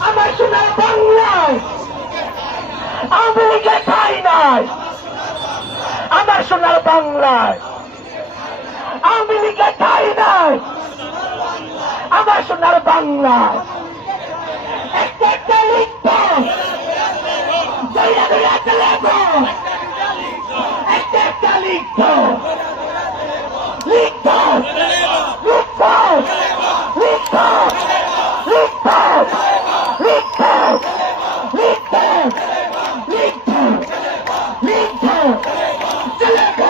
আমার সোনার বাংলায়। আওয়ামী লীগের নাই। আমার সোনার বাংলায়। আওয়ামী লীগের নাই। আমার সোনার বাংলায়। একটা একটা একটা একটা ¡Chaleco!